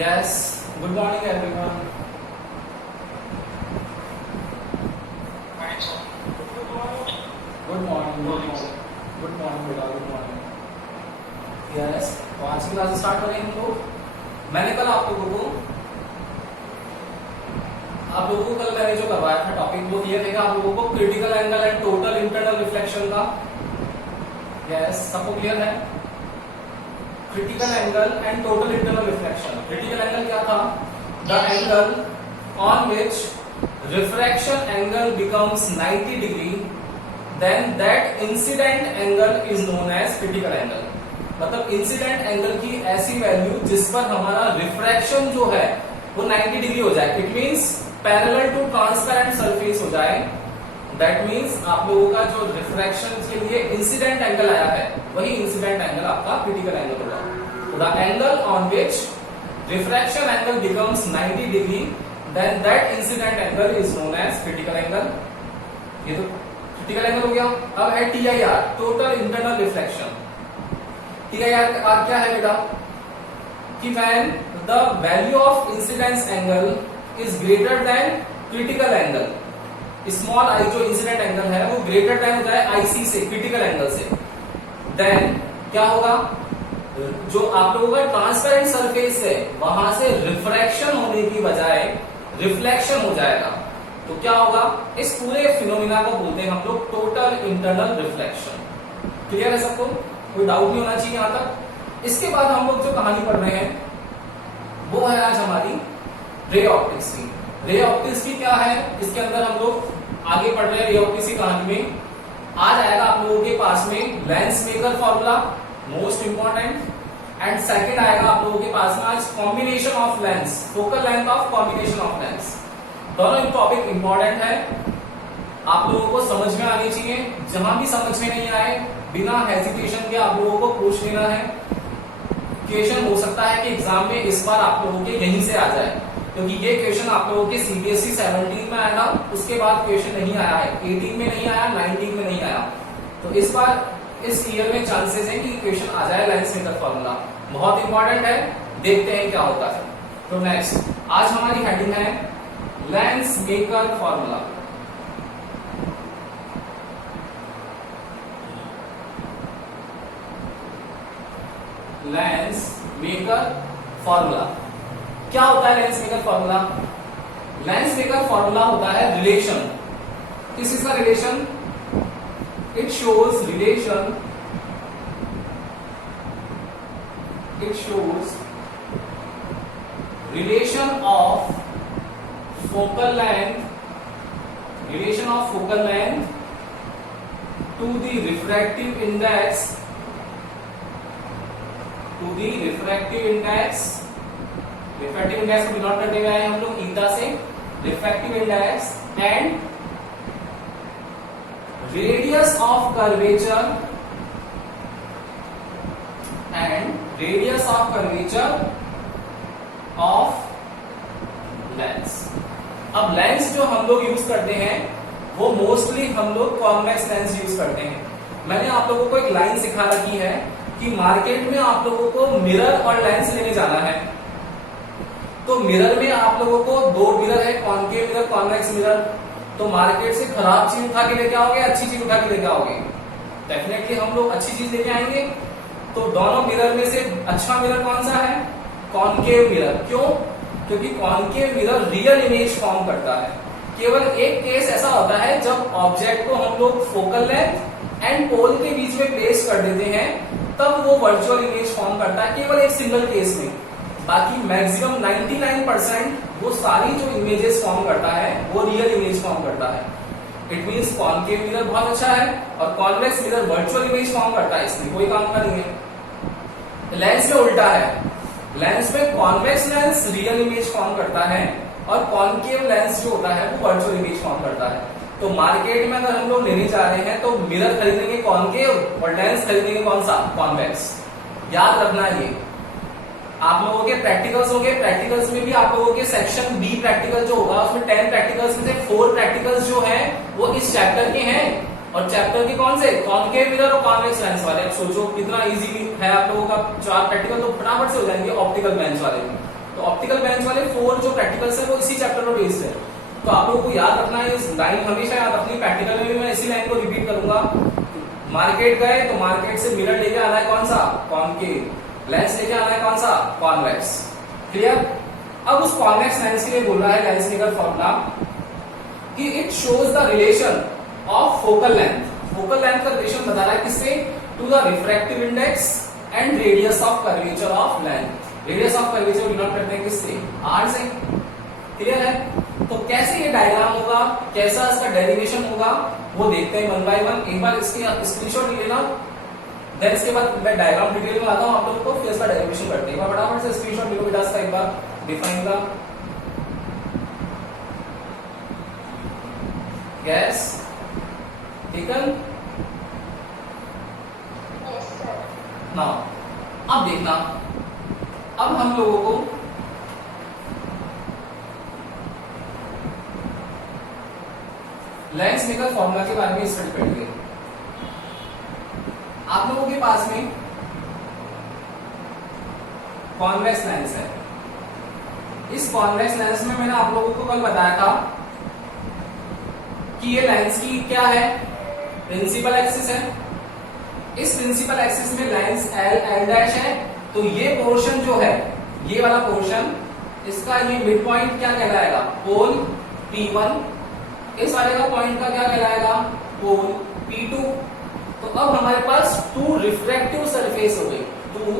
Yes, good morning everyone. Good morning, good morning. Good morning बेटा, good morning. Yes, तो आज की class start करेंगे हम लोग. मैंने कल आप लोगों को कल मैंने जो करवाया था टॉपिक वो दिया था आप लोगों को critical angle and total internal reflection का. यस, सबको क्लियर है? Critical angle and total internal reflection. Critical angle क्या था? The angle on which refraction angle becomes 90 degree, then that incident angle is known as critical angle. मतलब incident angle की ऐसी value जिस पर हमारा रिफ्रैक्शन जो है वो 90 डिग्री हो जाए. It means parallel to transparent surface हो जाए. दैट मींस आप लोगों का जो रिफ्रैक्शन के लिए इंसिडेंट एंगल आया है वही इंसिडेंट एंगल आपका क्रिटिकल एंगल होगा. The angle on which refraction angle becomes 90 degree, then that incident angle is known as critical angle. ये तो क्रिटिकल एंगल हो गया. अब है TIR, total internal reflection. TIR क्या है बेटा? कि when the value of incidence angle is greater than critical angle, small i जो इंसिडेंट एंगल है वो ग्रेटर देन हो जाए IC से, क्रिटिकल एंगल से, देन क्या होगा? जो आप लोगों का ट्रांसपेरेंट सरफेस है वहां से रिफ्रैक्शन होने की बजाय रिफ्लेक्शन हो जाएगा. तो क्या होगा? इस पूरे फिनोमिना को बोलते हैं हम लोग टोटल इंटरनल रिफ्लेक्शन. क्लियर है सबको? कोई डाउट नहीं होना चाहिए यहां तक. इसके बाद हम लोग जो कहानी पढ़ रहे हैं वो है आज हमारी रे ऑप्टिक्स की. रे ऑप्टिक्स की क्या है? इसके अंदर हम लोग आगे पढ़ रहे हैं रे ऑप्टिक्स की कहानी में. आज आएगा आप लोगों के पास में lens maker formula, most important. And second आएगा आप लोगों के पास में आज combination of lens, focal length of combination of lens. दोनों टॉपिक इंपॉर्टेंट है, आप लोगों को समझ में आनी चाहिए. जहां भी समझ में नहीं आए बिना हेजिटेशन के आप लोगों को पूछ लेना है. क्वेश्चन हो सकता है कि एग्जाम में इस बार आप लोगों के यहीं से आ जाए, क्योंकि ये क्वेश्चन आप लोगों के CBSE 17 में आया था, उसके बाद क्वेश्चन नहीं आया है. 18 में नहीं आया, 19 में नहीं आया. तो इस बार इस ईयर में चांसेस है कि क्वेश्चन आ जाए लेंस मेकर फॉर्मूला. बहुत इंपॉर्टेंट है, देखते हैं क्या होता है. तो नेक्स्ट आज हमारी हेडिंग है lens maker formula. Lens maker formula क्या होता है? Lens maker formula, lens maker formula होता है रिलेशन. किस चीज का रिलेशन? It shows relation, it shows relation of focal length, relation of focal length to the refractive index, to the refractive index. Refractive index को डिनोट करते हुए आए हम लोग ईटा से. Refractive index and radius of curvature, and radius of curvature of lens. अब lens जो हम लोग यूज करते हैं वो मोस्टली हम लोग कॉन्वेक्स लेंस यूज करते हैं. मैंने आप लोगों को एक लाइन सिखा रखी है कि मार्केट में आप लोगों को मिरर और लेंस लेने जाना है. तो मिरर में आप लोगों को दो मिरर है, कॉनकेव मिरर, कॉन्वेक्स मिरर. तो मार्केट से खराब चीज उठा के लेके आओगे, अच्छी चीज उठा के लेके आओगे? डेफिनेटली हम लोग अच्छी चीज लेके आएंगे. तो दोनों मिरर में से अच्छा मिरर कौन सा है? Concave mirror. क्यों? क्योंकि concave mirror real image form करता है. केवल एक केस ऐसा होता है जब ऑब्जेक्ट को हम लोग फोकल लेंथ एंड पोल के बीच में प्लेस कर देते हैं, तब वो वर्चुअल इमेज फॉर्म करता है, केवल एक सिंगल केस में. बाकी मैक्सिमम 99% वो सारी जो इमेजेस फॉर्म करता है वो रियल इमेज फॉर्म करता है. इट मींस कॉनकेव मिरर बहुत अच्छा है और convex mirror virtual image form करता है, इसलिए कोई काम का नहीं है. लेंस में उल्टा है. लेंस में convex lens real image form करता है और कॉनकेव लेंस जो होता है वो वर्चुअल इमेज फॉर्म करता है. तो मार्केट में अगर हम लोग लेने जा रहे हैं तो मिरर खरीदेंगे कॉनकेव और लेंस खरीदेंगे कौन सा? कॉन्वेक्स. याद रखना ये. आप लोगों के प्रैक्टिकल्स होंगे, प्रैक्टिकल्स में भी आप लोगों के सेक्शन बी प्रैक्टिकल जो होगा उसमें 10 प्रैक्टिकल्स में से 4 प्रैक्टिकल्स जो हैं वो इस चैप्टर के हैं. और चैप्टर के कौन से? कॉनकेव मिरर और कॉन्वेक्स लेंस वाले. अब सोचो कितना इजी है आप लोगों का 4 प्रैक्टिकल, तो फटाफट से हो जाएंगे ऑप्टिकल बेंच वाले. तो ऑप्टिकल बेंच वाले 4 जो प्रैक्टिकल्स है वो इसी चैप्टर पर बेस्ड है। तो आप लोगों को याद रखना है, इस लाइन हमेशा याद रखनी। प्रैक्टिकल में भी मैं इसी लाइन को रिपीट करूंगा। मार्केट गए तो मार्केट से मिरर लेके आना है कौन सा, कॉनकेव। लेंस लेके आना है कौन सा, कॉन्वेक्स। क्लियर। अब उस कॉन्वेक्स लेंस के लिए बोल रहा है लेंसमेकर फॉर्मूला कि it shows the relation of focal length. Focal length का रिलेशन बता रहा है किससे, to the refractive index and radius of curvature of length. Radius of curvature denote करते हैं किससे, आर से। क्लियर है। तो कैसे ये डायग्राम होगा, कैसा इसका डेरिवेशन होगा, वो देखते हैं वन बाय वन। एक बार इसके स्क्रीनशॉट ले लेना, देन इसके बाद मैं डायग्राम डिटेल में आता हूं आप लोगों को, फिर इसका डेरिवेशन करते हैं। एक बार फटाफट से स्क्रीनशॉट ले लो बेटा इसका, एक बार डिफाइन का गैस टेकन ना। अब देखना, अब हम लोगों को लेंसमेकर फॉर्मूला के बारे में स्टडी करेंगे। आप लोगों के पास में कॉन्वेक्स लेंस है। इस कॉन्वेक्स लेंस में मैंने आप लोगों को कल बताया था कि ये लेंस की क्या है, प्रिंसिपल एक्सिस है। इस प्रिंसिपल एक्सिस में लेंस एल डैश है। तो ये पोर्शन जो है, ये वाला पोर्शन, इसका ये मिड पॉइंट क्या कहलाएगा, पोल P1। इस वाले का पॉइंट का क्या कहलाएगा, पोल P2। तो अब हमारे पास 2 रिफ्रैक्टिव सरफेस हो गई, 2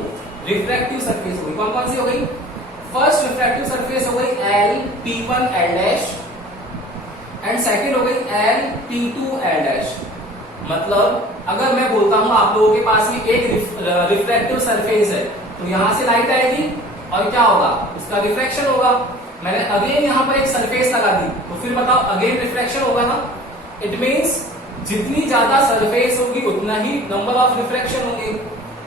रिफ्रैक्टिव सरफेस हो गई। कौन कौन सी हो गई, फर्स्ट रिफ्रैक्टिव सरफेस हो गई L P1 L dash and second हो गई L P2 L डैश। मतलब अगर मैं बोलता हूं आप लोगों के पास में एक रिफ्रैक्टिव सरफेस है, तो यहां से लाइट आएगी और क्या होगा, उसका रिफ्रैक्शन होगा। मैंने अगेन यहां पर एक सरफेस लगा दी, तो फिर बताओ अगेन रिफ्रैक्शन होगा ना। इट मींस जितनी ज्यादा सरफेस होगी उतना ही नंबर ऑफ रिफ्रैक्शन होंगे।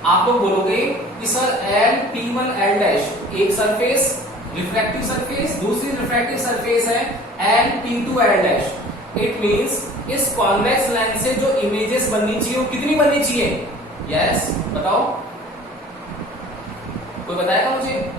आप लोग बोलोगे कि sir L P1 L dash एक सरफेस रिफ्रैक्टिव सरफेस, दूसरी रिफ्रैक्टिव सरफेस है L P2 L dash. It means इस कॉन्वेक्स लेंस से जो इमेजेस बननी चाहिए वो कितनी बननी चाहिए, यस बताओ, कोई बताएगा मुझे।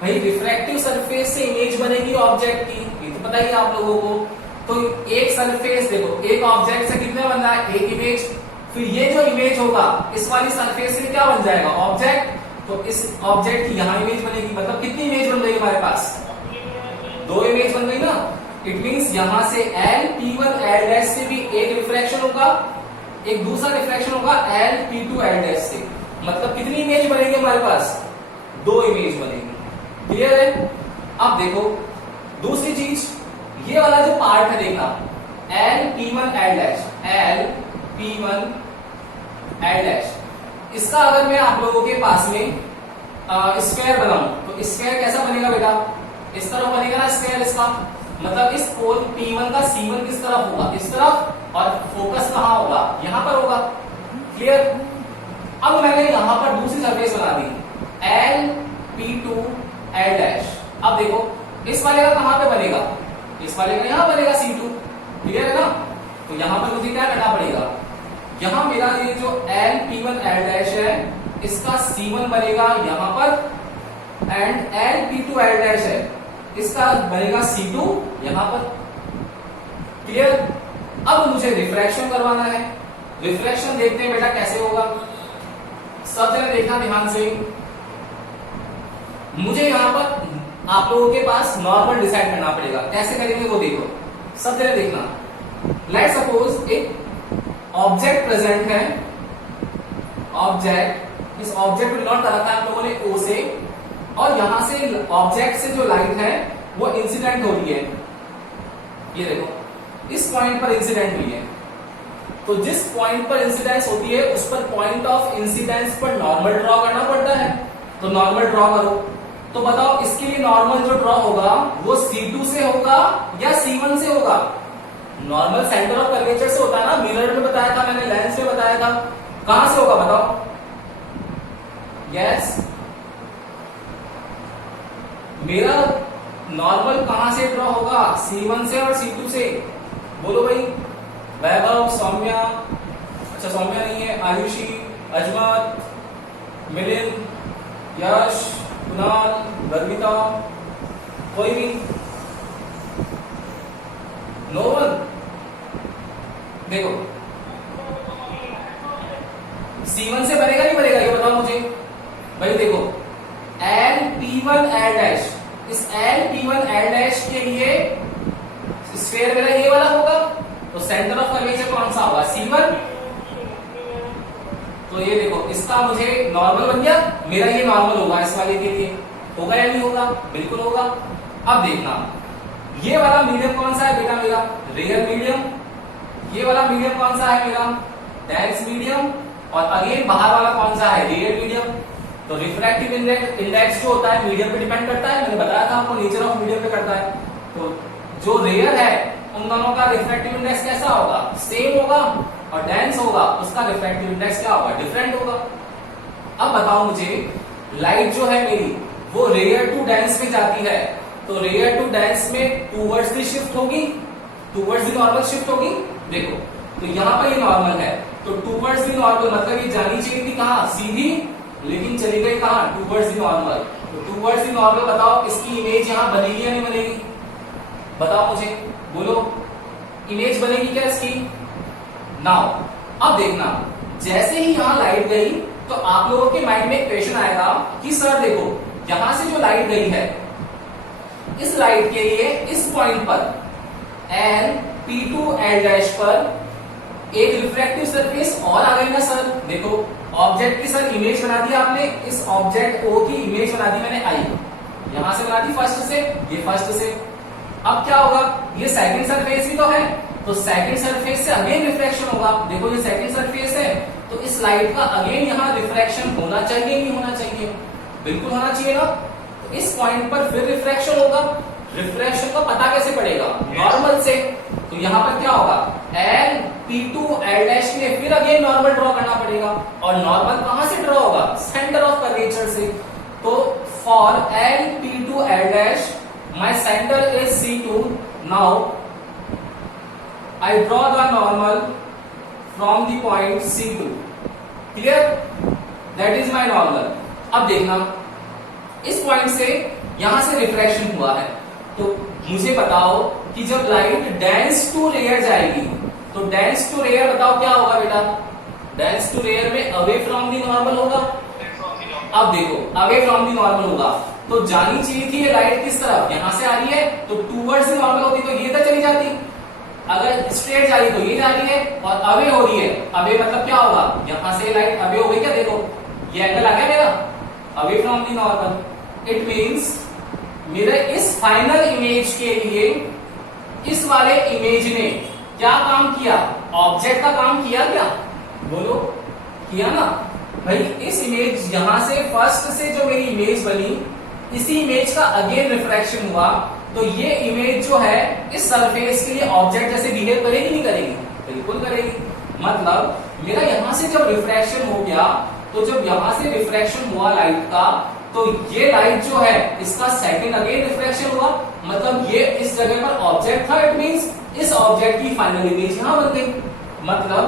भाई रिफ्रैक्टिव सरफेस से इमेज बनेगी ऑब्जेक्ट की, ये तो पता ही है आप लोगों को। तो एक सरफेस देखो, एक ऑब्जेक्ट से कितने बन रहा है, एक इमेज। फिर ये जो इमेज होगा इस वाली सरफेस से क्या बन जाएगा, ऑब्जेक्ट। तो इस ऑब्जेक्ट की यहां इमेज बनेगी। मतलब कितनी इमेज बन गई हमारे पास, 2 इमेज बन गई ना। इट मींस यहां से L P1 L डैश से भी एक रिफ्रैक्शन होगा, एक दूसरा रिफ्रैक्शन होगा L P2 L डैश से। मतलब कितनी इमेज बनेगी हमारे पास, 2 इमेज बनेगी। क्लियर है। अब देखो दूसरी चीज, ये वाला जो पार्ट है देखना, L P1 L dash, L P1 L dash, इसका अगर मैं आप लोगों के पास में स्क्वायर बनाऊं तो स्क्वायर कैसा बनेगा बेटा, इस तरफ बनेगा ना स्क्वायर इसका। मतलब इस पोल P1 का C1 किस तरफ होगा, इस तरफ, और फोकस कहां होगा, यहां पर होगा। क्लियर। अब मैंने यहां पर दूसरी सरफेस बना दी L P2 L डैश। अब देखो इस वाले का कहां पे बनेगा, इस वाले का यहां बनेगा C2। क्लियर है ना। तो यहां पर मुझे क्या करना पड़ेगा, यहां मेरा ये जो L P1 L डैश है इसका C1 बनेगा यहां पर, and L P2 L dash है इसका बनेगा C2 यहां पर। क्लियर। अब मुझे रिफ्रैक्शन करवाना है। रिफ्रैक्शन देखते हैं बेटा कैसे होगा, सब जगह देखना ध्यान से। मुझे यहां पर आप लोगों के पास नॉर्मल डिसाइड करना पड़ेगा, कैसे करेंगे वो देखो, सब जगह देखना। लेट सपोज एक ऑब्जेक्ट प्रेजेंट है, ऑब्जेक्ट, इस ऑब्जेक्ट को डिनोट करा था हम लोगों ने O से, और यहां से ऑब्जेक्ट से जो लाइट है वो इंसिडेंट हो रही है। ये देखो इस पॉइंट पर इंसिडेंट हुई है। तो जिस पॉइंट पर इंसिडेंस होती है उस पर पॉइंट ऑफ इंसिडेंस पर नॉर्मल ड्रॉ करना पड़ता है। तो नॉर्मल ड्रॉ करो। तो बताओ इसके लिए नॉर्मल जो ड्रॉ होगा वो C2 से होगा या C1 से होगा। नॉर्मल सेंटर ऑफ कर्वेचर से होता है ना, मिरर में बताया था मैंने, लेंस में बताया था। कहां से होगा बताओ, यस मेरा नॉर्मल कहां से ड्रॉ होगा, C1 से और C2 से। बोलो भाई, वैभव, सौम्या, अच्छा सौम्या नहीं है, आयुषी, अजमत, मिलिंद, यश, कुणाल, गर्विता, कोई भी? No one? देखो C1 से बनेगा नहीं बनेगा ये बताओ मुझे भाई। देखो LP1 L डैश, इस LP1 L डैश के लिए स्फीयर मेरा ये वाला होगा, तो सेंटर ऑफ कर्वेचर कौन सा होगा? C1। तो ये देखो इसका मुझे नॉर्मल बन गया, मेरा ये नॉर्मल होगा इस वाले के लिए, होगा या नहीं होगा? बिल्कुल होगा। अब देखना ये वाला मीडियम कौन सा है बेटा मेरा? Real medium. ये वाला मीडियम कौन सा है मेरा? Dense medium. और अगेन बाहर वाला कौन सा है? Real medium. तो रिफ्रैक्टिव इंडेक्स जो होता है मीडियम पे डिपेंड करता है, मैंने बताया था आपको नेचर ऑफ मीडियम पे करता है। तो जो रेयर है उन दोनों का रिफ्रैक्टिव इंडेक्स कैसा होगा? सेम होगा। और डेंस होगा उसका रिफ्रैक्टिव इंडेक्स क्या होगा? डिफरेंट होगा। अब बताओ मुझे लाइट जो है मेरी वो रेयर टू डेंस में जाती है, तो रेयर टू डेंस में टूवर्ड्स दी शिफ्ट होगी, टूवर्ड्स दी नॉर्मल शिफ्ट होगी। देखो तो यहाँ पर ये नॉर्मल है, तो टूवर्ड्स दी नॉर्मल मतलब ये जानी चाहिए थी कहाँ? सीधी, लेकिन चली गई कहाँ? Towards the normal. तो टूवर्ड्स दी नॉर्मल बताओ इसकी इमेज यहाँ बनेगी या नहीं बनेगी? बताओ मुझे, बोलो इमेज बनेगी क्या इसकी? नाउ अब देखना जैसे ही यहां लाइट गई तो आप लोगों के माइंड में एक क्वेश्चन आएगा कि सर देखो यहां से जो लाइट गई है इस लाइट के लिए इस पॉइंट पर LP2 L डैश पर एक रिफ्रैक्टिव सरफेस और आ गई ना सर? देखो ऑब्जेक्ट की सर इमेज बना दी आपने, इस ऑब्जेक्ट O की इमेज बना दी मैंने I, यहां से बना दी फर्स्ट से, ये फर्स्ट से। अब क्या होगा? ये सेकंड सरफेस ही तो है, तो सेकंड सरफेस से अगेन रिफ्रैक्शन होगा। देखो ये सेकंड सरफेस है, तो इस लाइट का अगेन यहाँ रिफ्रैक्शन होना चाहिए नहीं होना चाहिए? बिल्कुल होना चाहिए ना। तो इस पॉइंट पर फिर रिफ्रैक्शन होगा। रिफ्रैक्शन का पता कैसे पड़ेगा? नॉर्मल से। तो यहाँ पर क्या होगा? LP2 L डैश के लिए फिर अगेन नॉर्मल ड्रॉ करना पड़ेगा, और नॉर्मल कहां से ड्रॉ होगा? सेंटर ऑफ कर्वेचर से। तो for LP2 L dash my center is C2. Now I draw the normal from the point C2. Clear? That is my normal. अब देखना इस पॉइंट से यहां से रिफ्रैक्शन हुआ है, तो मुझे बताओ कि जब लाइट डेंस टू रेयर जाएगी तो डेंस टू रेयर बताओ क्या होगा बेटा? डेंस टू रेयर में अवे फ्रॉम दी नॉर्मल होगा। अब देखो अवे फ्रॉम दी नॉर्मल होगा तो जानी चाहिए थी ये लाइट किस तरफ? यहां से आ रही है, तो टूवर्ड्स दी नॉर्मल होती तो ये तो चली जाती। अगर स्ट्रेट जा रही तो ये जा रही है, और अवे हो रही है। अवे मतलब क्या होगा? यहां से लाइट अवे हो गई क्या? देखो ये एंगल आ गया मेरा away from the normal. It means मेरे इस फाइनल इमेज के लिए इस वाले इमेज ने क्या काम किया? ऑब्जेक्ट का काम किया क्या? बोलो किया ना भाई। इस इमेज यहां से फर्स्ट से जो मेरी इमेज बनी, इसी इमेज का अगेन रिफ्रैक्शन हुआ, तो ये इमेज जो है इस सरफेस के लिए ऑब्जेक्ट जैसे बिहेव करेगी नहीं करेगी? बिल्कुल करेगी। मतलब मेरा यहां से जब रिफ्रैक्शन हो गया, तो जब यहां से रिफ्रैक्शन हुआ लाइट का, तो ये लाइट जो है इसका सेकंड अगेन रिफ्रैक्शन हुआ, मतलब ये इस जगह पर ऑब्जेक्ट था। इट मींस इस ऑब्जेक्ट की फाइनल इमेज यहां बन गई। मतलब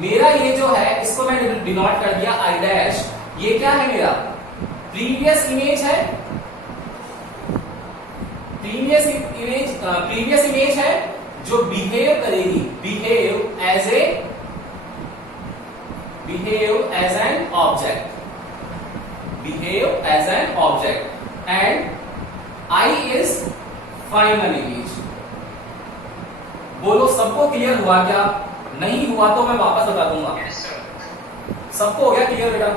मेरा ये जो है इसको मैंने डिनोट कर दिया I डैश। ये क्या है? मेरा प्रीवियस इमेज है, प्रीवियस इमेज है जो बिहेव करेगी, behave as an object, and I is final image. बोलो सबको क्लियर हुआ क्या? नहीं हुआ तो मैं वापस बता दूंगा। सबको हो गया क्लियर बेटा?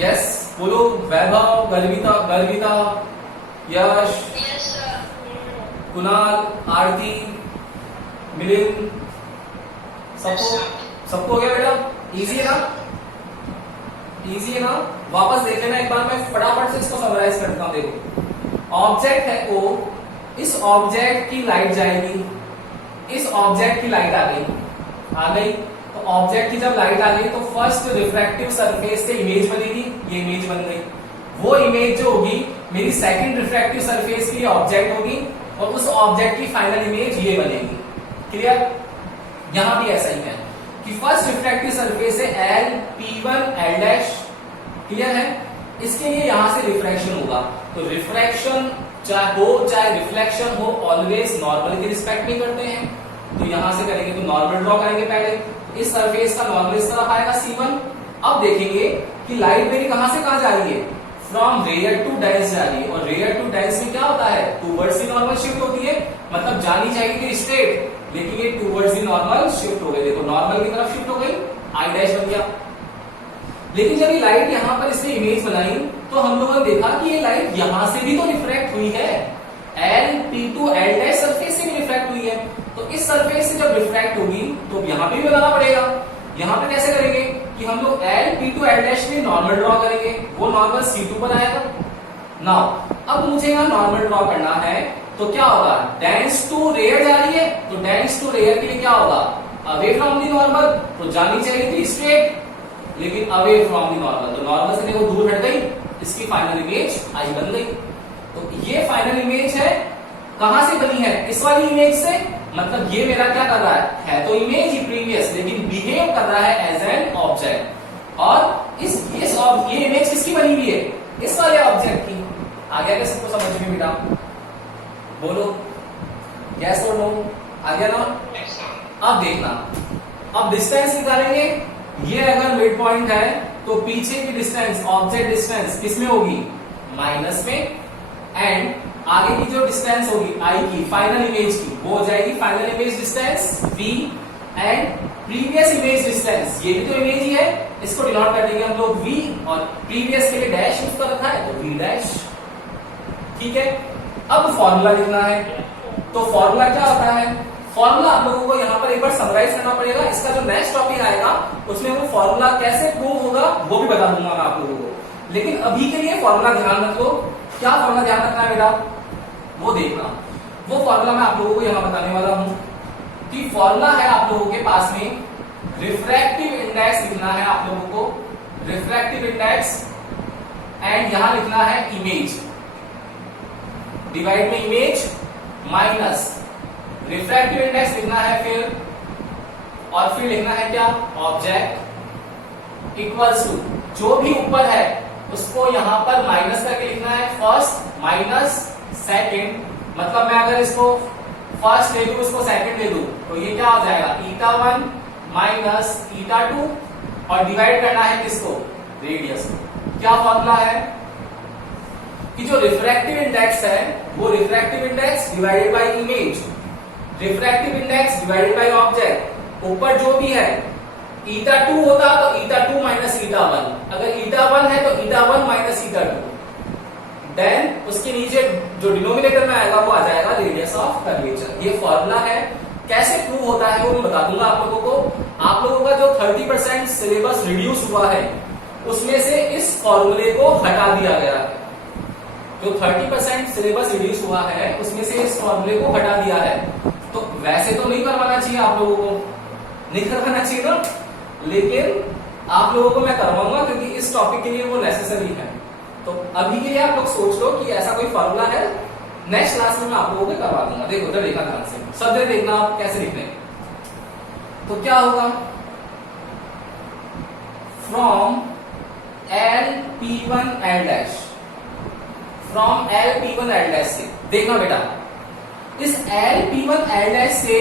यस बोलो। वैभव, गर्विता, यश, कुणाल, आरती, मिलिंद, सबको हो गया बेटा? इजी है ना? इजी है ना? वापस देख लेना एक बार, मैं फटाफट से इसको समराइज करता हूं। देखो ऑब्जेक्ट है O, इस ऑब्जेक्ट की लाइट जाएगी, इस ऑब्जेक्ट की लाइट आ गई। तो ऑब्जेक्ट की जब लाइट आ गई तो फर्स्ट रिफ्रैक्टिव सरफेस से इमेज बनेगी, ये इमेज बन गई। वो इमेज जो होगी मेरी सेकंड रिफ्रैक्टिव सरफेस के लिए ऑब्जेक्ट होगी, और उस ऑब्जेक्ट की फाइनल इमेज ये बनेगी। क्लियर? यहां भी ऐसा ही है कि फर्स्ट रिफ्रैक्टिव सरफेस है LP1 L डैश। क्लियर है? इसके लिए यहां से रिफ्रैक्शन होगा। तो रिफ्रैक्शन चाहे रिफ्लेक्शन हो, ऑलवेज नॉर्मल की रिस्पेक्ट में करते हैं। तो यहां से करेंगे तो नॉर्मल ड्रॉ करेंगे पहले। इस सरफेस का नॉर्मल इस तरफ आएगा C1। अब देखेंगे कि लाइट मेरी कहां से कहां जा रही है, फ्रॉम रेयर टू डेंस जा रही है। और रेयर टू डेंस में क्या होता है, टूवर्ड्स दी नॉर्मल शिफ्ट होती है, मतलब जानी चाहिए थी स्ट्रेट, लेकिन ये टूवर्ड्स दी नॉर्मल शिफ्ट हो गई। देखो नॉर्मल की तरफ शिफ्ट हो गई, आई डैश बन गया। लेकिन जब ये लाइट यहां पर इसने इमेज बनाई तो हम लोगों ने देखा कि ये लाइट यहां से भी तो रिफ्रैक्ट हुई है, L P2 L dash surface से भी रिफ्रैक्ट हुई है। तो इस सरफेस से जब रिफ्रैक्ट होगी तो यहां पे भी बनाना पड़ेगा। यहां पे कैसे करेंगे कि हम लोग L P2 L डैश में नॉर्मल ड्रॉ करेंगे, वो नॉर्मल C2 पर आएगा। नाउ अब मुझे यहां नॉर्मल ड्रॉ करना है, तो क्या होगा, डेंस टू रेयर जा रही है, तो डेंस टू रेयर के लिए क्या होगा, अवे फ्रॉम दी नॉर्मल, तो जानी चाहिए थी स्ट्रेट, लेकिन अवे फ्रॉम दी नॉर्मल, तो नॉर्मल से देखो दूर हट गई, इसकी फाइनल इमेज आई बन गई। तो ये फाइनल इमेज है, कहां से बनी है, इस वाली इमेज से, मतलब ये मेरा क्या कर रहा है तो इमेज ही प्रीवियस, लेकिन बिहेव कर रहा है एज एन ऑब्जेक्ट। और ये इमेज किसकी बनी हुई है, इस वाले ऑब्जेक्ट की। आ गया क्या सबको समझ में बेटा, बोलो यस और नो, आ गया ना। अब देखना, अब डिस्टेंस निकालेंगे, ये अगर मिड पॉइंट है तो पीछे की डिस्टेंस, ऑब्जेक्ट डिस्टेंस किसमें होगी, माइनस में, एंड आगे की जो डिस्टेंस होगी आई की, फाइनल इमेज की, वो हो जाएगी final image distance v, and previous image distance, ये भी तो इमेज ही है, इसको डिनोट कर देंगे हम लोग v, और प्रीवियस के लिए डैश यूज कर रखा है तो v डैश। ठीक है, अब फॉर्मूला लिखना है, तो फॉर्मूला क्या होता है, फॉर्मूला आप लोगों को यहाँ पर एक बार समराइज करना पड़ेगा। इसका जो नेक्स्ट टॉपिक आएगा उसमें वो फॉर्मूला कैसे प्रूव होगा वो भी बता दूंगा मैं आप लोगों को, लेकिन अभी के लिए फॉर्मूला ध्यान रख लो। क्या फॉर्मूला ध्यान रखना है बेटा, वो देखना, वो फॉर्मूला मैं आप लोगों को यहाँ बताने वाला हूं कि फॉर्मूला है आप लोगों के पास में, रिफ्रैक्टिव इंडेक्स लिखना है आप लोगों को, रिफ्रैक्टिव इंडेक्स, एंड यहां लिखना है इमेज, डिवाइड में इमेज माइनस रिफ्रैक्टिव इंडेक्स लिखना है फिर, और फिर लिखना है क्या, ऑब्जेक्ट इक्वल्स टू, जो भी ऊपर है उसको यहां पर माइनस करके लिखना है, फर्स्ट माइनस सेकंड, मतलब मैं अगर इसको फर्स्ट ले लूं इसको सेकंड ले लूं तो ये क्या हो जाएगा, eta1 माइनस eta2, और डिवाइड करना है किसको, रेडियस को। क्या फॉर्मूला है कि जो रिफ्रैक्टिव इंडेक्स है वो refractive index divided by image, refractive index divided by object, ऊपर जो भी है eta2 होता तो eta2 माइनस eta1, अगर eta1 है तो eta1 माइनस eta2, देन उसके नीचे जो डिनोमिनेटर में आएगा वो आ जाएगा रेडियस ऑफ कर्वेचर। ये फॉर्मूला है, कैसे प्रूव होता है वो मैं बता दूंगा आप लोगों को। आप लोगों का जो 30% सिलेबस रिड्यूस हुआ है उसमें से इस फॉर्मूले को हटा दिया गया है, जो 30% सिलेबस रिड्यूस हुआ है उसमें से इस फॉर्मूले को हटा दिया है। तो वैसे तो नहीं करवाना चाहिए आप लोगों को, नहीं करवाना चाहिए ना, लेकिन आप लोगों को मैं करवाऊंगा क्योंकि इस टॉपिक के लिए वो नेसेसरी है। तो अभी के लिए आप लोग सोच लो कि ऐसा कोई फॉर्मूला है, नेक्स्ट क्लास में मैं आप लोगों को करवा दूंगा। देखो उधर देखा ध्यान से, सब जगह देखना आप कैसे लिख रहे हैं। तो क्या होगा, from L P1 L dash, from L P1 L dash से, देखना बेटा इस L P1 L डैश से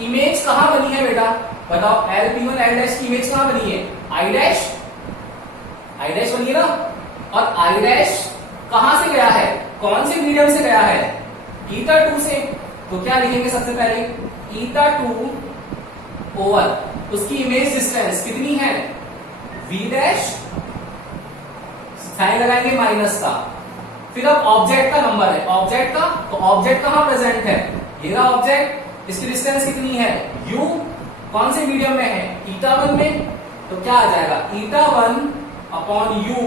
इमेज कहां बनी है बेटा, बताओ L P1 L डैश की इमेज कहां बनी है, I डैश, I डैश बनी है ना, और I डैश कहां से गया है, कौन से मीडियम से गया है, eta2 से। तो क्या लिखेंगे सबसे पहले, eta2 ओवर उसकी इमेज डिस्टेंस कितनी है, v डैश, साइन लगाएंगे माइनस का, फिर अब ऑब्जेक्ट का नंबर है, ऑब्जेक्ट का, तो ऑब्जेक्ट कहां प्रेजेंट है, ये रहा ऑब्जेक्ट, इसकी डिस्टेंस कितनी है u, कौन से मीडियम में है, eta1 में, तो क्या आ जाएगा eta1 upon u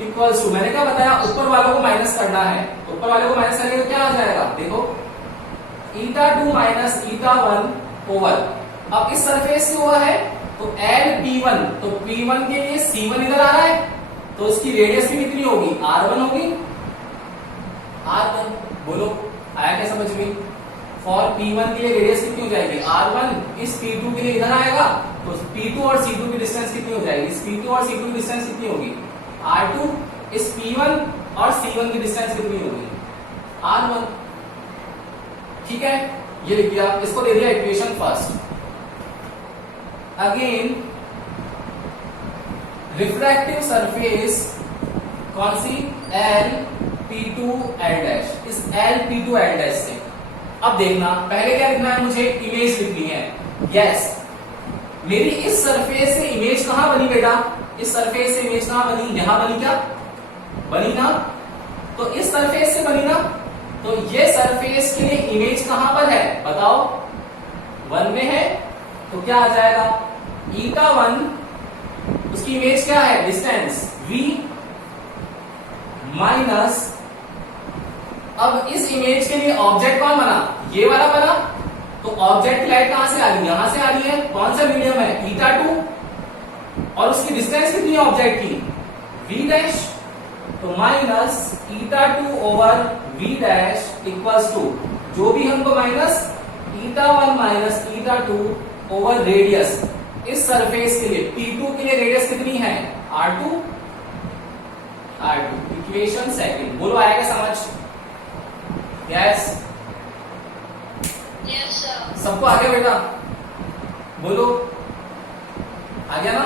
equals to, मैंने क्या बताया, ऊपर वालों को माइनस करना है, तो ऊपर वालों को माइनस करेंगे तो क्या आ जाएगा, देखो eta2 माइनस eta1 ओवर, अब इस सरफेस से हुआ है तो L P1, तो P1 के लिए C1 इधर आ रहा है तो इसकी रेडियस भी कितनी होगी, R1 होगी, R1, बोलो आया क्या समझ में, फॉर P1 के लिए रेडियस कितनी हो जाएगी, R1, इस P2 के लिए इधर आएगा तो P2 और C2 की डिस्टेंस कितनी हो जाएगी, इस P2 और C2 की डिस्टेंस कितनी होगी, R2 इस P1 और C1 की डिस्टेंस कितनी होगी? R1। ठीक है, ये लिख दिया, इसको दे दिया equation first. Again refractive surface कौन सी? LP2L', इस LP2L' से। अब देखना, पहले क्या लिखना है मुझे? इमेज लिखनी है। यस, मेरी इस सरफेस से इमेज कहां बनी बेटा? इस सरफेस से इमेज कहां बनी? यहां बनी क्या? बनी ना? तो इस सरफेस से बनी ना? तो ये सरफेस के लिए इमेज कहां पर है बताओ? 1 में है। तो क्या आ जाएगा? η1 उसकी इमेज क्या है? डिस्टेंस v माइनस, अब इस इमेज के लिए ऑब्जेक्ट कौन बना? ये वाला बना। तो ऑब्जेक्ट की लाइट कहां से आ रही है? यहां से आ रही है। कौन सा मीडियम है? η2, और उसकी डिस्टेंस कितनी है ऑब्जेक्ट की? v'। तो minus η2 over v' equals to, जो भी हमको माइनस η1 माइनस η2 ओवर रेडियस। इस सरफेस के लिए P2 के लिए रेडियस कितनी है? R2। Equation second. बोलो, आएगा समझ? यस, सबको आ गया बेटा? बोलो, आ गया ना?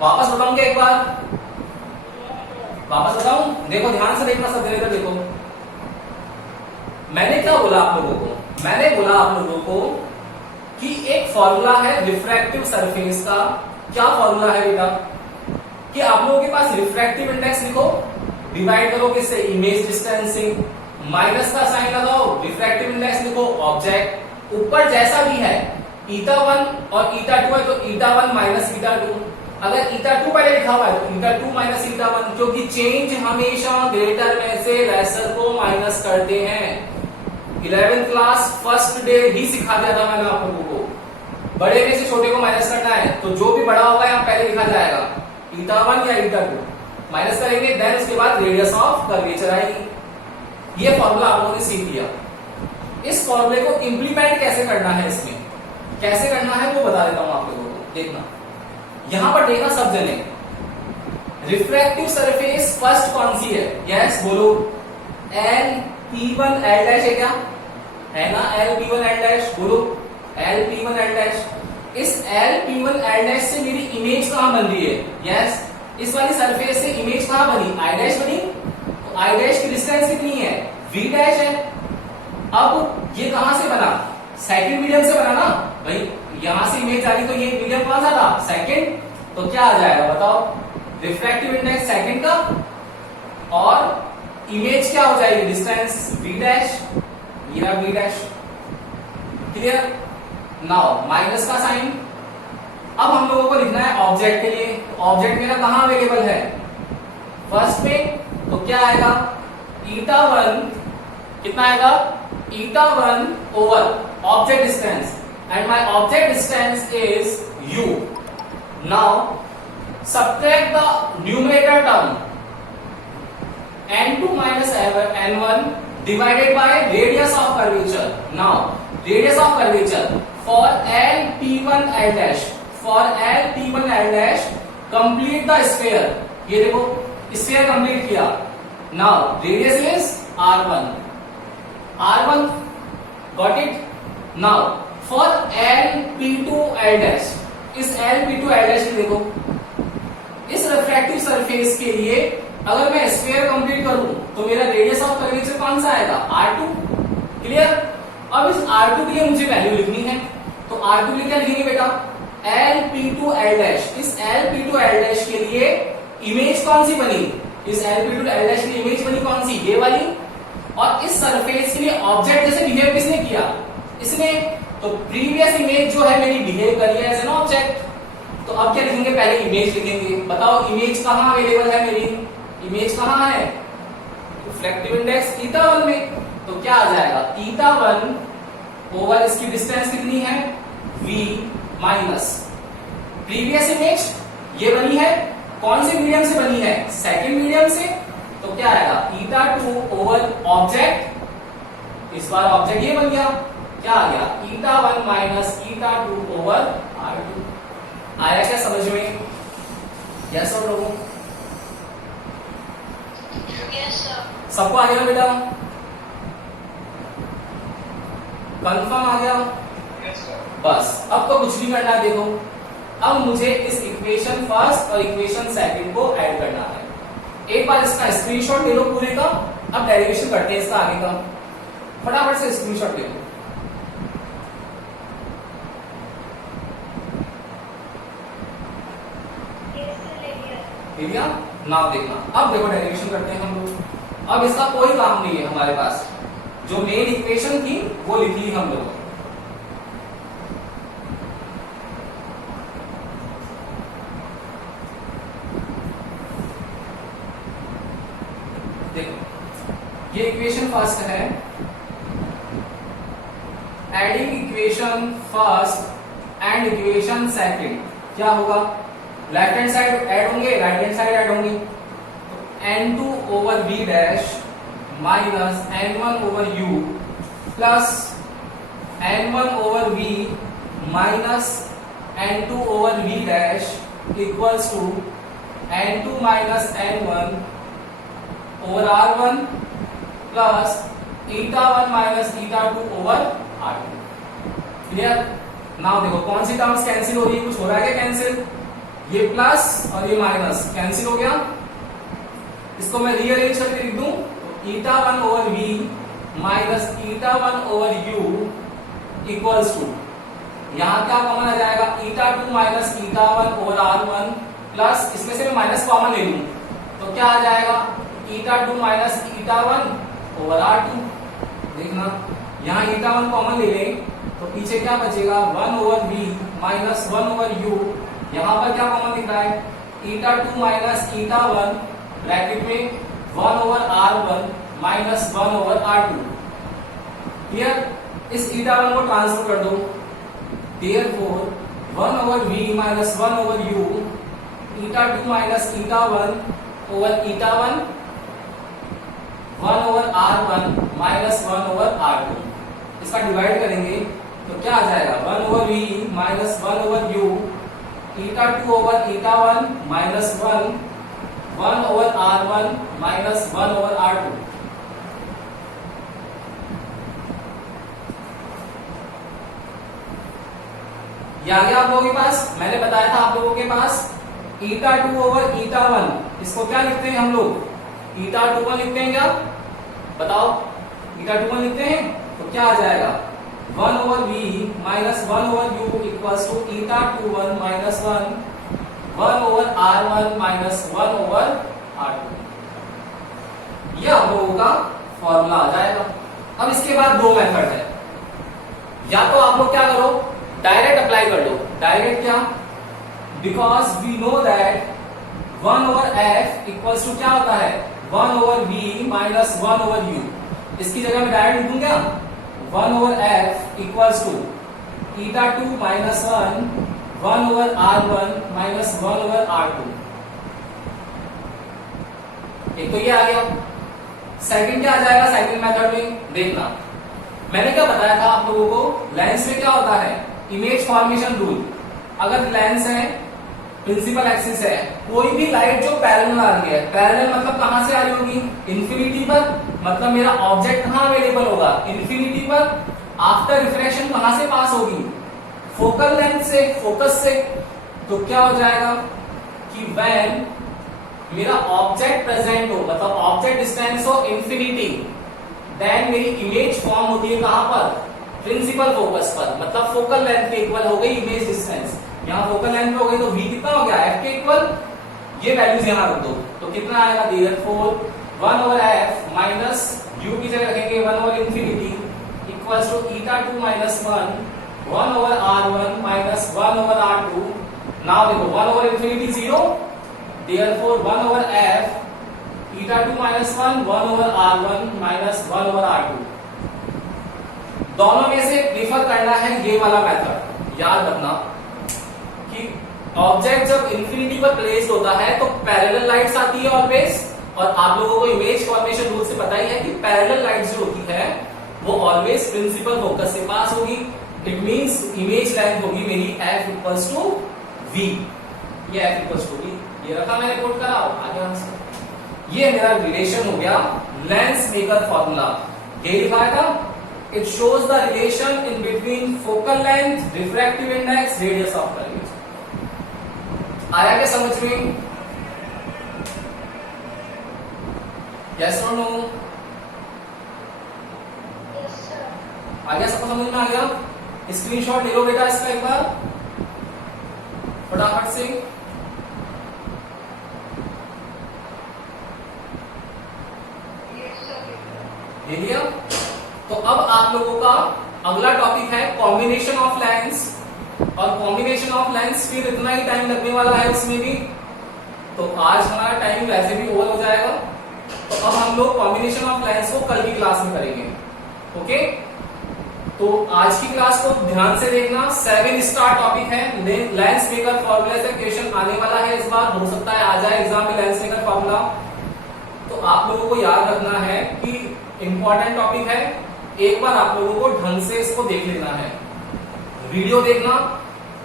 वापस बताऊंगा एक बार? वापस बताऊं? देखो, ध्यान से देखना, सब जगह देखो। मैंने क्या बोला आप लोगों को? मैंने बोला आप लोगों को कि एक फॉर्मूला है रिफ्रैक्टिव सरफेस का। क्या फॉर्मूला है बेटा? कि आप लोगों के पास रिफ्रैक्टिव इंडेक्स लिखो, डिवाइड करो किससे? इमेज डिस्टेंस से, माइनस का साइन लगाओ, रिफ्रैक्टिव इंडेक्स लिखो, ऑब्जेक्ट ऊपर जैसा भी है η1 और η2 है तो η1 माइनस η2। अगर η2 पहले लिखा हुआ है तो η2 माइनस η1, क्योंकि चेंज हमेशा ग्रेटर में से लेसर को माइनस करते हैं। 11th क्लास फर्स्ट डे ही सिखा दिया था मैंने आप लोगों को, बड़े में से छोटे को माइनस करना है। तो जो भी बड़ा होगा यहाँ पहले लिखा जाएगा, η1 या η2 माइनस करेंगे, देन उसके बाद रेडियस ऑफ कर्वेचर आएगी। ये फॉर्मूला आप लोगों ने सीख लिया। इस फॉर्मूले को इंप्लीमेंट कैसे करना है, इसमें कैसे करना है वो बता देता हूं आप लोगों को। देखना, यहां पर देखना सब जने, रिफ्रैक्टिव सरफेस फर्स्ट कौन सी है? यस बोलो, LP1L' है क्या? है ना, LP1L'। बोलो, LP1L'। इस LP1L' से मेरी इमेज कहां बन रही है? यस, इस वाली सरफेस से इमेज कहां बनी? I' बनी। तो I' की डिस्टेंस कितनी है? v' है। अब ये कहां से बना? सेकंड मीडियम से बना ना भाई, यहां से इमेज आ रही तो ये मीडियम कौन सा था? सेकंड। तो क्या आ जाएगा बताओ? रिफ्रैक्टिव इंडेक्स सेकंड का, और इमेज क्या हो जाएगी? डिस्टेंस v', ये v'। क्लियर? नाउ माइनस का साइन। अब हम लोगों को लिखना है ऑब्जेक्ट के लिए। ऑब्जेक्ट मेरा कहां अवेलेबल है? फर्स्ट में। तो क्या आएगा? η1 कितना आएगा? η1 over object distance, and my object distance is u। Now subtract the numerator term n2 minus n1 divided by radius of curvature. Now radius of curvature for LP1L', for LP1L' complete the sphere. ये देखो, sphere complete किया। Now radius is r1, got it? Now for LP2L', इस LP2L' की देखो, इस refractive surface के लिए अगर मैं स्फीयर कंप्लीट करूं तो मेरा रेडियस ऑफ कर्वेचर कौन सा आएगा? R2। क्लियर? अब इस R2 के लिए मुझे वैल्यू लिखनी है, तो R2 के लिए क्या लिखेंगे बेटा? LP2L'। इस LP2L' के लिए इमेज कौन सी बनी? इस LP2L' की इमेज बनी कौन सी? ये वाली। और इस सरफेस के लिए ऑब्जेक्ट जैसे बिहेव किसने किया? इसने। तो प्रीवियस इमेज जो है मेरी बिहेव करी है एज एन ऑब्जेक्ट। तो अब क्या लिखेंगे? पहले इमेज लिखेंगे। बताओ इमेज कहां अवेलेबल है मेरी? इमेज कहां है? रिफ्रैक्टिव इंडेक्स η1 में। तो क्या आ जाएगा? η1 ओवर इसकी डिस्टेंस कितनी है? v माइनस प्रीवियस इमेज ये बनी है, कौन से मीडियम से बनी है? सेकंड मीडियम से। तो क्या आएगा? η2 ओवर ऑब्जेक्ट, इस बार ऑब्जेक्ट ये बन गया। क्या आ गया? η1 माइनस η2 ओवर r2। आया क्या समझ में? यस और लोगों? सबको आ गया बेटा? कंफर्म आ गया? बस अब तो कुछ नहीं करना है। देखो अब मुझे इस इक्वेशन फर्स्ट और इक्वेशन सेकंड को ऐड करना है। एक बार इसका स्क्रीनशॉट ले लो पूरे का। अब डेरिवेशन करते हैं इसका आगे का। फटाफट से स्क्रीनशॉट ले लो। ले लिया? नाउ देखना, अब देखो डेरिवेशन करते हैं हम लोग। अब इसका कोई काम नहीं है हमारे पास, जो मेन इक्वेशन थी वो लिख ली हम लोग। देखो ये इक्वेशन फर्स्ट है, adding equation first and equation second क्या होगा? लेफ्ट हैंड साइड ऐड होंगे, राइट हैंड साइड ऐड होंगे। तो n2 over v dash minus n1 over u plus n1 over v minus n2 over v dash equals to n2 minus n1 over r1 plus eta1 minus eta2 over r2। Clear? Now देखो कौन सी terms cancel हो रही है? कुछ हो रहा है क्या कैंसिल? ये प्लस और ये माइनस कैंसिल हो गया। इसको मैं रीअरेंज करके लिख दूं तो eta1 over v minus eta1 over u equals to, यहां क्या कॉमन आ जाएगा? eta2 minus eta1 over r1 plus इसमें से मैं माइनस कॉमन ले लूं तो क्या आ जाएगा? eta2 minus eta1 over r2। देखना यहां eta1 कॉमन ले लें तो पीछे क्या बचेगा? 1 over v minus 1 over u। यहां पर क्या कॉमन दिख रहा है? eta2 माइनस eta1 ब्रैकेट में 1 over r1 minus 1 over r2। Clear? इस eta1 को ट्रांसफर कर दो, therefore 1 over v minus 1 over u eta2 minus eta1 over eta1 1 over r1 minus 1 over r2। इसका डिवाइड करेंगे तो क्या आ जाएगा? 1 over v minus 1 over u eta2 over eta1 minus 1 over r1 minus 1 over r2। ये आ गया आप लोगों के पास। मैंने बताया था आप लोगों के पास eta2 ओवर eta1, इसको क्या लिखते हैं हम लोग? eta21 लिखते हैं क्या? बताओ, eta21 लिखते हैं तो क्या आ जाएगा? 1 over v minus 1 over u equals to eta21 minus 1 over r1 minus 1 over r2। ये आप लोगों का फॉर्मूला आ जाएगा। अब इसके बाद दो मेथड है, या तो आप लोग क्या करो, डायरेक्ट अप्लाई कर लो। डायरेक्ट क्या? Because we know that 1 over f equals to क्या होता है? 1 over v minus 1 over u। इसकी जगह मैं डायरेक्ट लिख दूं क्या? 1 over f equals to eta2 minus 1 over r1 minus 1 over r2। एक तो ये आ गया। सेकंड क्या आ जाएगा? सेकंड मेथड में देखना, मैंने क्या बताया था आप लोगों को, लेंस में क्या होता है? Image formation rule. अगर लेंस है, प्रिंसिपल एक्सिस है, कोई भी लाइट जो पैरेलल आ रही है, पैरेलल मतलब कहां से आ रही होगी? इन्फिनिटी पर। मतलब मेरा ऑब्जेक्ट कहां अवेलेबल होगा? इन्फिनिटी पर। आफ्टर रिफ्रैक्शन कहां से पास होगी? फोकल लेंथ से, फोकस से। तो क्या हो जाएगा कि व्हेन मेरा ऑब्जेक्ट प्रेजेंट हो, मतलब ऑब्जेक्ट डिस्टेंस हो इन्फिनिटी, देन मेरी इमेज फॉर्म होती है कहां पर? प्रिंसिपल फोकस पर। मतलब फोकल लेंथ के इक्वल हो गई इमेज डिस्टेंस। यहाँ फोकल लेंथ हो गई तो v कितना हो गया? f के इक्वल। ये वैल्यूज यहाँ रख दो तो कितना आएगा? Therefore 1 over f minus u की जगह रखेंगे 1 over infinity equals to eta2 minus 1 over r1 minus 1 over r2। Now देखो 1 over infinity 0, therefore 1 over f eta2 minus 1 over r1 minus 1 over r2। दोनों में से प्रीफर करना है ये वाला मेथड। याद रखना कि ऑब्जेक्ट जब इंफिनिटी पर प्लेस्ड होता है तो पैरेलल लाइट्स आती है ऑलवेज, और आप लोगों को इमेज फॉर्मेशन रूल से पता ही है कि पैरेलल लाइट्स जो होती है वो ऑलवेज प्रिंसिपल फोकस से पास होगी। इट मींस इमेज लेंथ होगी मेरी f इक्वल्स टू v। ये f इक्वल्स टू v, ये रखा मैंने कोट करा। आगे आंसर, ये मेरा रिलेशन हो गया लेंस मेकर फॉर्मूला ये लिखा था, it shows the relation in between focal length, refractive index, radius of curvature. आया क्या समझ में? यस और नो? आ गया? सबको समझ में आ गया? स्क्रीनशॉट ले लो बेटा इसका एक बार फटाफट से। ले लिया? तो अब आप लोगों का अगला टॉपिक है कॉम्बिनेशन ऑफ लेंस, और कॉम्बिनेशन ऑफ लेंस फिर इतना ही टाइम लगने वाला है उसमें भी, तो आज हमारा टाइम वैसे भी ओवर हो जाएगा। तो अब हम लोग कॉम्बिनेशन ऑफ लेंस को कल की क्लास में करेंगे। ओके, तो आज की क्लास को ध्यान से देखना। 7 स्टार टॉपिक है, लेंस मेकर फॉर्मूला से क्वेश्चन आने वाला है इस बार, हो सकता है आ जाए एग्जाम में लेंस मेकर फॉर्मूला। तो आप लोगों को याद रखना है कि इंपॉर्टेंट टॉपिक है, एक बार आप लोगों को ढंग से इसको देख लेना है, वीडियो देखना,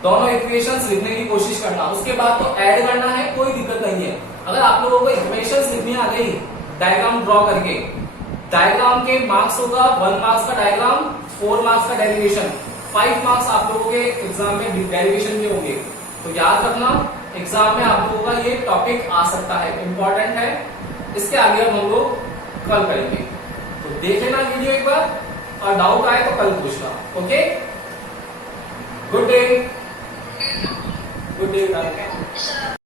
दोनों इक्वेशंस लिखने की कोशिश करना, उसके बाद तो ऐड करना है, कोई दिक्कत नहीं है। अगर आप लोगों को इक्वेशंस लिखनी आ गई डायग्राम ड्रॉ करके, डायग्राम के मार्क्स होगा 1 मार्क्स का डायग्राम, 4 मार्क्स का डेरिवेशन, 5 मार्क्स आप लोगों के एग्जाम में डेरिवेशन के होंगे। तो याद रखना एग्जाम में आप लोगों का ये टॉपिक आ सकता है, इंपॉर्टेंट है। इसके आगे अब हम लोग कल करेंगे, तो देख लेना वीडियो एक बार, और डाउट आए तो कल पूछना। Okay, good day. Good day.